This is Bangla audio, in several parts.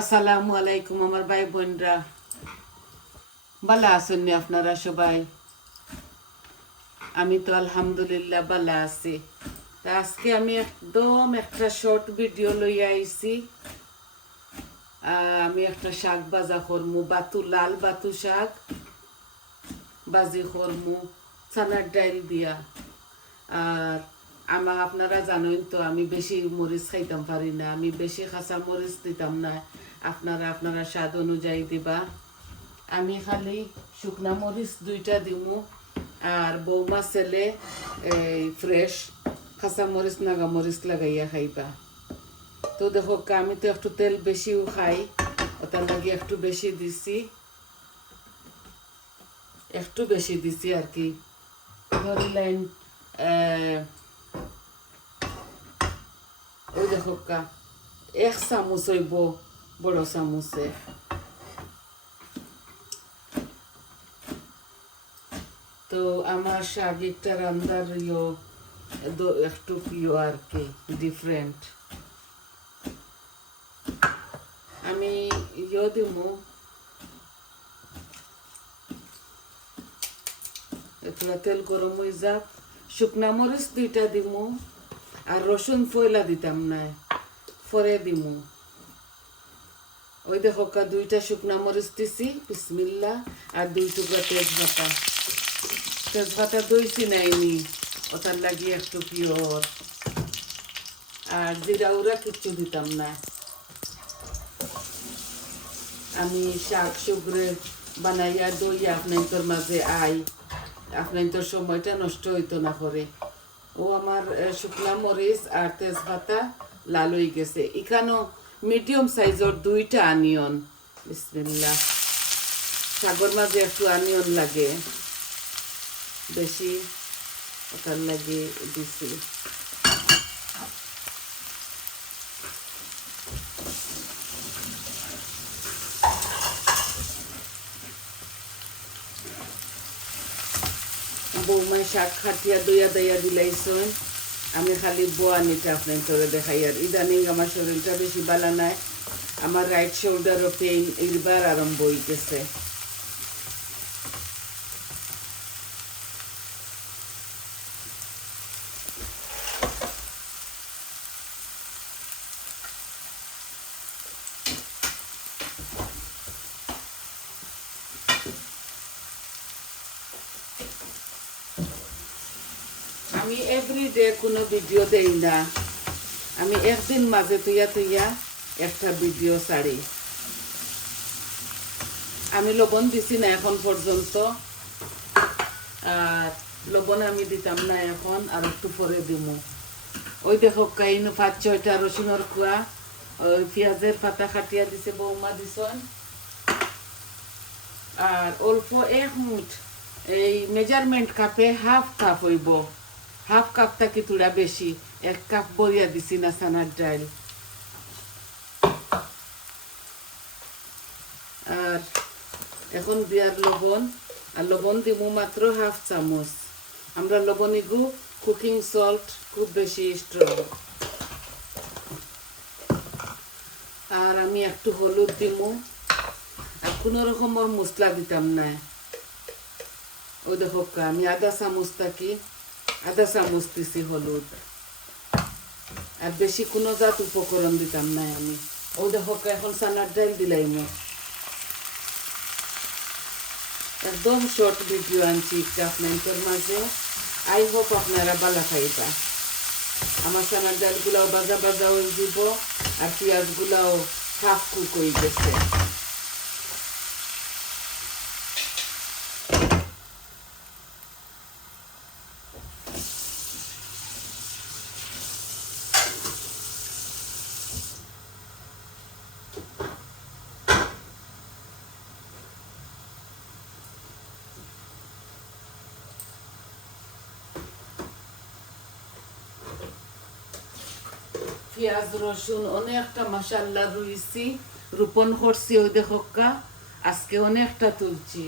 আসসালামু আলাইকুম আমার ভাই বোনরা। বালা আছেন আপনারা সবাই? আমি তো আলহামদুলিল্লাহ বালা আছি। তা আজকে আমি একদম একটা শর্ট ভিডিও লইয়া আইছি। আমি একটা শাক বাজা করমু, বাতু, লাল বাতু শাক। বাজি করমু চানার ডাইল দিয়া। আর আমার আপনারা জানেন তো, আমি বেশি মরিচ খাইতাম পারি না, আমি বেশি খাসা মরিচ দিতাম না। আপনারা আপনারা স্বাদ অনুযায়ী দিবা। আমি খালি শুকনা মরিচ দুইটা দিমু, আর বৌমা ছেলে, এই ফ্রেশ খাসা মরিচ, নাগা মরিচ লাগাইয়া খাইবা। তো দেখো, আমি তো একটু তেল বেশিও খাই ওটার লাগি একটু বেশি দিছি। একটু বেশি দিছি আর কি। ধরিলেন ওই দেখো এক চামচ হইব। বড় চামচে তো আমার শাগিকটা রান্নার ইয়ে একটু প্রিয় আর কি ডিফারেন্ট আমি ইয়ে দিমু। এতলা তেল গরম হয়ে যাক। শুকনা মরিচ দুইটা দিমু। আর রসুন ফয়লা দিতাম না ফরে দিমু। ওই দেখো দুইটা শুকনা মরিচ দিছি, বিসমিল্লা, আর দুই টুকরা তেজপাতা। তেজপাতা দইছি নাইনি ওটার লাগি একটু পিওর। আর জিরা উরা কিচ্ছু দিতাম না। আমি শাক সুগরে বানাইয়া দই আপনার মাঝে আই আপনার তোর সময়টা নষ্ট হইতো না করে ও আমার শুকনা মরিচ আর তেজপাতা লাল হয়ে গেছে। এখানেও মিডিয়াম সাইজের দুইটা আনিয়ন। বিসমিল্লা শাকর মাঝে একটু আনিয়ন লাগে। বেশি ওটার লাগে দিছি। বৌমায় শাক খাটিয়া দইয়া দইয়া দিলাইছেন। আমি খালি বোয়া নিতে আপনার তোরে দেখাই, আর ইদানিং আমার শরীরটা বেশি ভালো নাই। আমার রাইট শোল্ডারও পেইন এরবার আরম্ভ হইতেছে আমি এভরিডে কোনো ভিডিও দেই না। আমি একদিন মাঝে তুইয়া তুইয়া একটা ভিডিও ছাড়ি। আমি লবণ দিছি না এখন পর্যন্ত। আর লবণ আমি দিতাম না এখন, আর একটু পরে দিমু। ওই দেখো, কাইন পাঁচ ছয়টা রসুনের খোয়া ওই পেঁয়াজের পাতা খাটিয়া দিছে বৌমা দিছন। আর অল্প এক মুঠ এই মেজারমেন্ট কাপে হাফ কাপ হইব। হাফ কাপটা কি তুলা বেশি, এক কাপ বরিয়া দিছি না সানার ডাইল। আর এখন দিয়ার লবণ, আর লবণ দিমু মাত্র হাফ চামচ। আমরা লবণ ইগু কুকিং সল্ট খুব বেশি স্ট্রং আর আমি একটু হলুদ দিমু, আর কোনো রকমের মশলা দিতাম না ওই দেখো আমি আদা চামচ থাকি আধা চামচ দিছি হলুদ। আর বেশি কোনো জাত উপকরণ দিতাম না আমি। ও দেখো কা, এখন সানার ডাল দিলাই মো। একদম শর্ট ভিডিও আনছি আপনাদের মাঝে। আই হোপ আপনারা বালা খাইবা। আমার সানার ডালগুলাও বাজা বাজা হয়ে দিব আর পেঁয়াজগুলাও হাফ কুক হয়ে গেছে। পেঁয়াজ, রসুন অনেকটা মশাল্লা রুইছি, রোপণ করছি ওই দেখো আজকে অনেকটা তুলছি।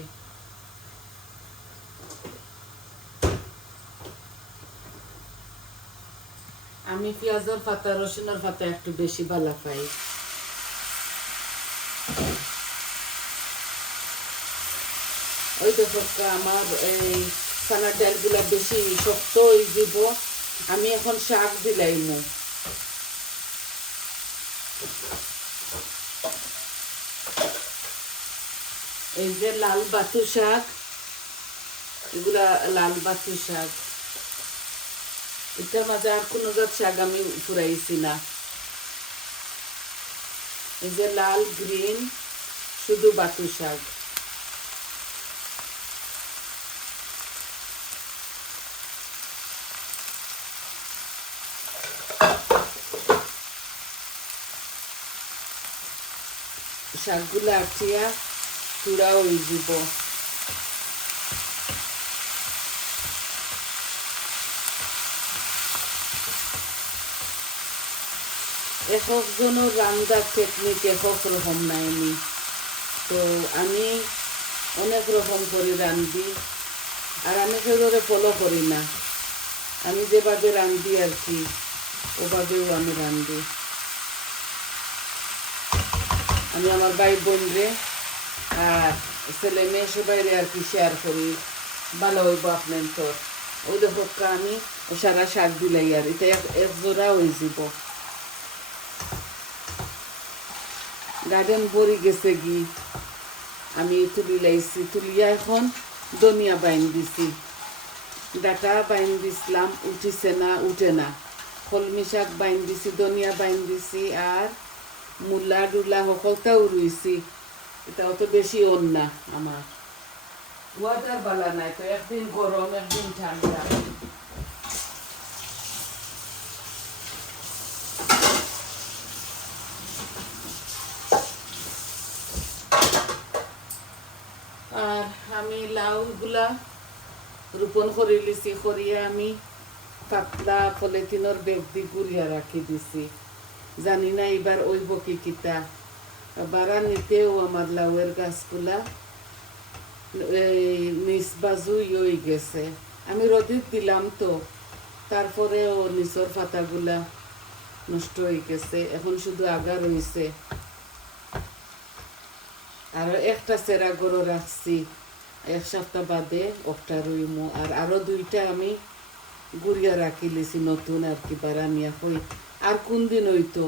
আমি পেঁয়াজের পাতা, রসুনের পাতা একটু বেশি বালা পাই। ওই দেখক্কা আমার এই সালাড ডালগুলা বেশি শক্ত হয়ে যাব আমি এখন শাক দিলাইমু। এই যে লাল বাতু শাক, এগুলা লাল বাতু শাক। এটার মাঝে আর কোনো জাত শাক আমি ফুরাইছি না। এই যে লাল গ্রিন, শুধু বাতু শাক। শাকগুলো আটিয়া চূড়া হয়ে যাব এক একজনের রান্নার টেকনিক এক এক রকম নাইনি তো আমি অনেক রকম করে রান্ধি আর আমি সেভাবে ফলো করি না আমি যেভাবে রান্ধি আর কি ওভাবেও আমি রান্ধি আমি আমার ভাই বোনরে আর ছেলে মেয়ে সবাই আর কি শেয়ার করি ভালো হইব আপনার তো ওই দেখো আমি সারা শাক দিলাই আর এটা এক জোড়া হয়ে যাব গার্ডেন ভরি গেছে গি আমি তুলি লাইছি তুলিয়া এখন ধনিয়া বাইন দিছি ডাটা বাইন দিছিলাম উঠিছে না উঠে না কলমি শাক বাইন দিছি ধনিয়া বাইন দিছি আর মূলা ডুলা সকলটাও রুইছি এটাও তো বেশি না আমার ওয়াটার বালা নাই তো একদিন গরম একদিন ঠান্ডা আর আমি লাউগুলা রোপণ করে লিছি করিয়া আমি পাতলা পলিথিনের বেগ দি গুড়িয়া রাখি দিছি জানি না এবার ওইব কি কিতা বাড়া আমার লাউয়ের গাছগুলা নিচ বাজু ইয়ে গেছে আমি রোদিত দিলাম তো তারপরেও নিচর পাতাগুলা নষ্ট হয়ে গেছে এখন শুধু আগা রয়েছে আর একটা সেরা গরু রাখছি এক সপ্তাহ বাদে একটা রইমু আর আরও দুইটা আমি গুড়িয়া রাখি লিছি নতুন আর কি বারামিয়া হই আর কোন দিন হইতো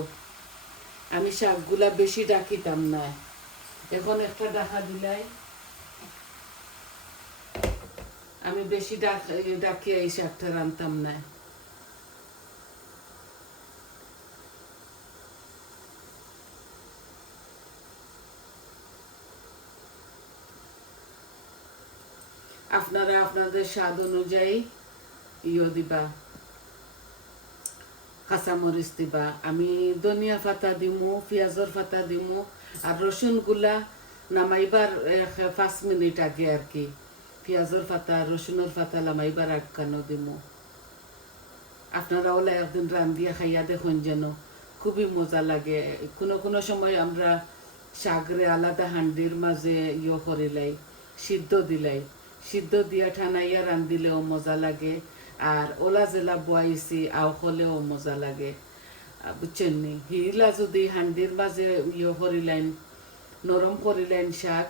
আমি শাকগুলা বেশি ডাকিতাম না। এখন একটা ডাকা দিলাই। আমি বেশি ডাক ডাকিয়া এই শাকটা রানতাম না। আপনারা আপনাদের স্বাদ অনুযায়ী ইয়ে দিবা। কাঁচামরিচ দিবা। আমি ধনিয়া দিমু দিমু পাঁচ মিনিট আগে কি। দিমু। আপনারা একদিন রান্ধিয়া খাইয়া দেখুন যেন খুবই মজা লাগে। কোনো কোনো সময় আমরা শাকরে আলাদা হান্ডির মাঝে ইয়ে করিলাই সিদ্ধ দিলাই সিদ্ধ দিয়া ঠানাইয়া রান্ধিলেও মজা লাগে। আর ওলা জেলা বয়াইছি আও হলেও মজা লাগে। বুঝছেন নি? হিলা যদি হান্ডির মাঝে ইয়ে করিলেন নরম করিলেন শাক,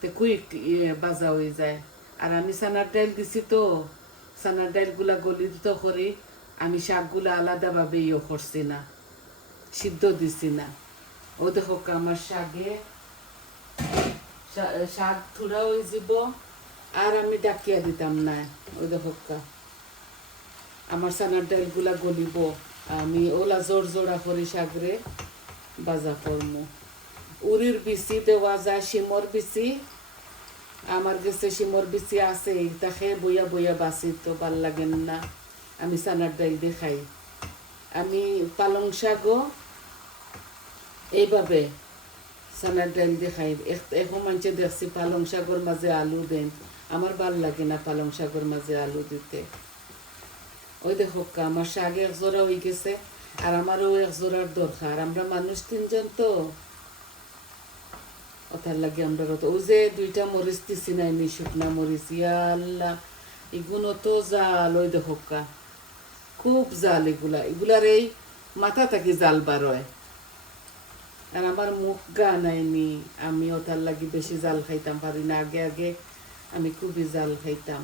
তে কুইক ইয়ে বাজা হয়ে যায়। আর আমি সানার ডাইল দিছি তো। সানার ডাইলগুলা গলিত করি আমি শাকগুলা আলাদাভাবে ইয়ে করছি না। সিদ্ধ দিছি না। ও দেখো আমার শাকে শাক থুড়া হয়ে যাব, আর আমি ডাকিয়া দিতাম না ওই দেখো আমার সানার ডালগুলা গলিব। আমি ওলা জোর জোড়া করি শাকরে বাজা করমু। উরির বিচি দেওয়া যায়, শিমর বিচি। আমার কাছে শিমর বিচি আছে তাকে বইয়া বইয়া বাসি তো ভালো লাগেন না। আমি সানার ডাল দিয়ে খাই। আমি পালং শাকও এইভাবে সানার ডাল দিয়ে খাই। এক- এখন মানুষে দেখছি পালং শাকর মাঝে আলু দেন। আমার ভালো লাগে না পালং শাকর মাঝে আলু দিতে। ওই দেখো আমার শাক এক জোড়া হয়ে গেছে আর আমারও এক জোড়ার দরকার আমরা মানুষ তিনজন তো ওটার লাগে আমরা ওই যে দুইটা মরিচ দিছি না এমনি শুকনা মরিচ ইয়া আল্লাহ এগুলো তো জাল ওই দেখো খুব জাল এগুলা এগুলার এই মাথা থাকি জাল বারোয় আর আমার মুখ গা নাইনি আমি ওটার লাগি বেশি জাল খাইতাম পারি না আগে আগে আমি খুবই জাল খাইতাম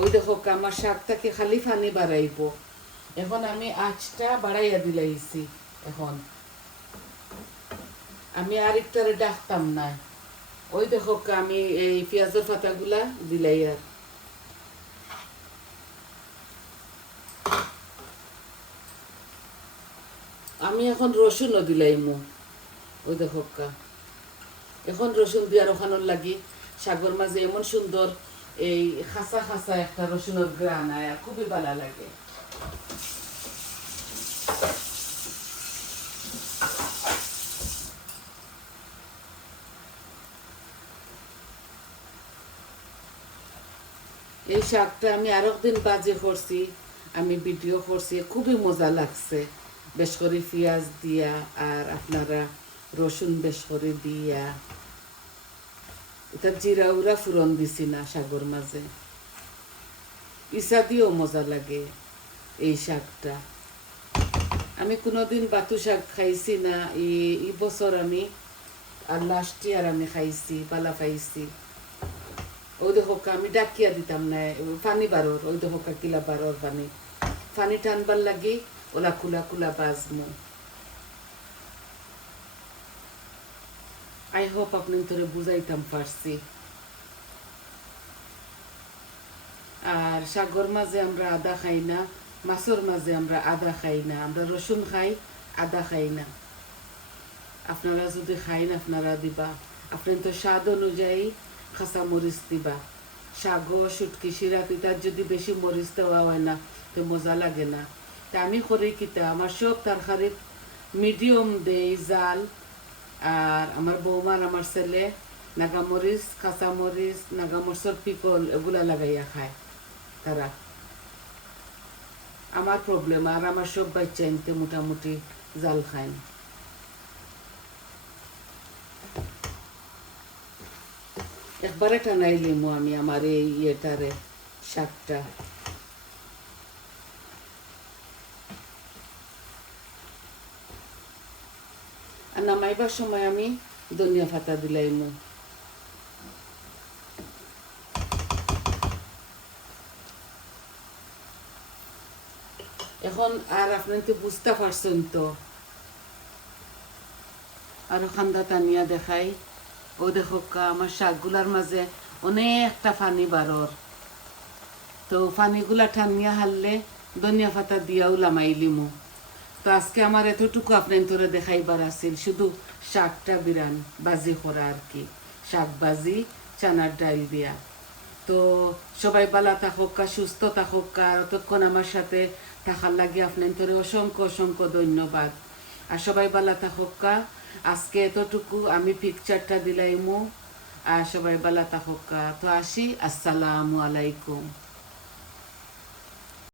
ওই দেখো, আমার শাকটাকে খালি পানি বাড়াইব। এখন আমি আঁচটা বাড়াইয়া দিলাইছি, এখন। আমি আরেকটারে ডাকতাম না। ওই দেখো, আমি এই পেঁয়াজের পাতাগুলা দিলাই আর। আমি এখন রসুনও দিলাইমু। ওই দেখো এখন রসুন দিয়ার ওখানোর লাগি, সাগর মাঝে এমন সুন্দর এই খাসা খাসা একটা রসুনের গ্রান আয়, খুবই ভালো লাগে। এই শাকটা আমি আরও দিন বাজে করছি, আমি ভিডিও করছি, খুবই মজা লাগছে। বেশ করে পেঁয়াজ দিয়া আর আপনারা রসুন বেশ করে দিয়া এটা জিরা উরা ফুরন দিছি না শাকর মাঝে। ইসা দিয়েও মজা লাগে এই শাকটা। আমি কোনোদিন বাতু শাক খাইছি না, এই- বছর আমি আর লাস্ট ইয়ার আমি খাইছি, পালা খাইছি। ওই দেখো আমি ডাকিয়া দিতাম না, পানি বারোর, ওই দেখো কিলা বারোর পানি। পানি টানবার লাগি ওলা কুলা কুলা বাজমু। আই হোপ আপনি তোরে বুঝাইতাম পারছি। আর সাগর মাঝে আমরা আদা খাই না, মাছের মাঝে আমরা আদা খাই না, আমরা রসুন খাই, আদা খাই না। আপনারা যদি খাইন, আপনারা দিবা। আপনার তো স্বাদ অনুযায়ী খাসা মরিচ দিবা। শাগ শুটকি, শিরা তার যদি বেশি মরিচ দেওয়া হয় না, তো মজা লাগে না। তা আমি করি কিতা আমার সব তরকারি মিডিয়াম দেই জাল। আর আমার বৌমার আমার ছেলে নাগামরিচ, কাঁচামরিচ, নাগামরিচর পিকল এগুলা লাগাইয়া খায় তারা। আমার প্রবলেম আর আমার সব বাচ্চা এনতে মোটামুটি জাল খায় একবারে টানাইলিমু আমি আমার এই ইয়েটারে, শাকটা। আর নামাইবার সময় আমি ধনিয়া পাতা দিলাইমু এখন আর আপনার তো বুঝতে পারছেন তো আর খান্দা টানিয়া দেখাই ও দেখো আমার শাকগুলার মাঝে অনেকটা পানি বারর তো পানিগুলা টানিয়া হারলে ধনিয়া পাতা দিয়াও লামাইলিমু তো আজকে আমার এতটুকু আপনার তোরে দেখাইবার আছিল, শুধু শাকটা বিরান বাজি করা আর কি। শাক বাজি, চানার ডাল দিয়া। তো সবাই বালা থাকুক, সুস্থ থাকুক, আর অতক্ষণ আমার সাথে থাকার লাগে আপনার তোরে অসংখ্য অসংখ্য ধন্যবাদ। আর সবাই বালা থাকুক, আজকে এতটুকু আমি পিকচারটা দিলাইমু। আর সবাই বালা থাকুক, তো আসি, আসসালামু আলাইকুম।